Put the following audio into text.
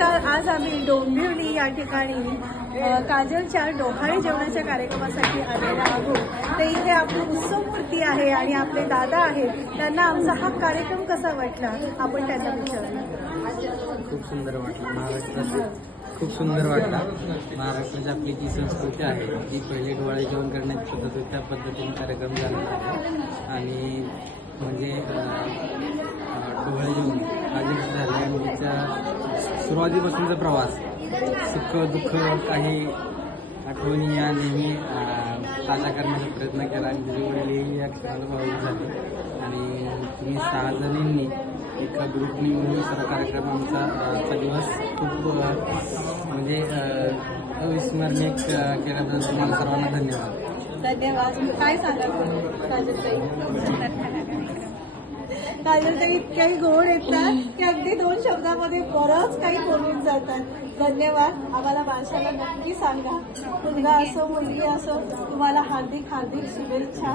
नमस्कार. आज आम्ही डोंबिवली या ठिकाणी काजलच्या डोहाळे जेवणाच्या कार्यक्रमासाठी आलेला आहोत. तर इथे आपली उत्सव मूर्ती आहे आणि आपले दादा आहेत. त्यांना आमचा हा कार्यक्रम कसा वाटला आपण त्यांना विचारलं. खूप सुंदर वाटला. महाराष्ट्रात खूप सुंदर वाटला. महाराष्ट्राची आपली जी संस्कृती आहे जी पहिले डोहाळे जेवण करण्याची पद्धत होती त्या पद्धतीने कार्यक्रम झाला आहे. आणि म्हणजे डोहाळे जेवण हा जे झाला आहे त्याच्या सुरुवातीपासूनचा प्रवास सुख दुःख काही आठवणी या नेहमी ताजा करण्याचा प्रयत्न केला आणि तुझे वडीलही या क्षणाला भावूक झाले. आणि तुम्ही 6 जणींनी एका ग्रुपनी मिळून सर्व कार्यक्रम आमचा दिवस खूप म्हणजे अविस्मरणीय केल्याबद्दल तुम्हाला सर्वांना धन्यवाद. धन्यवाद. काय सांगाल काजलताई इतक्याही गोड येतात की अगदी 2 शब्दामध्ये बरंच काही बोलून जातात. धन्यवाद. आम्हाला माणसाला नक्की सांगा, मुलगा असो मुलगी असो, तुम्हाला हार्दिक हार्दिक शुभेच्छा.